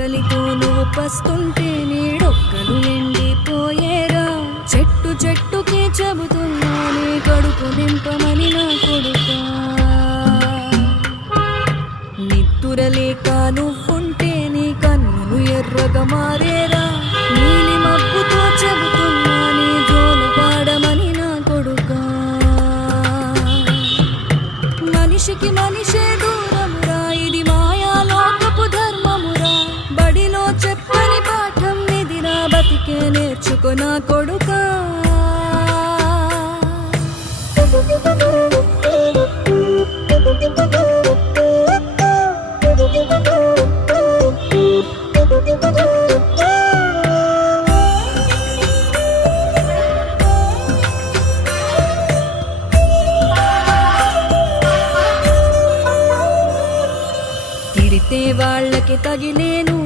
ఆకలితో నువ్వు పస్తుంటే నీడొక్కలు ఎండిపోయేరా. చెట్టు చెట్టుకే చెబుతున్నా నీ కడుపు నింపమని నా కొడుకా. నిద్దురలేక నువ్వుంటే నీ కన్నులు ఎర్రగా మారేరా. నీలి మబ్బుతో చెబుతున్నా నీ జోలు పాడమని నా కొడుకా. మనిషికి మనిషే దూరమురా, ఇది మాయాలోకపు ధర్మమురా. బడిలో చెప్పని పాఠం ఇదిరా, బతికే నేర్చుకో నా కొడుకా. తిడితే వాళ్ళకి తగిలేను,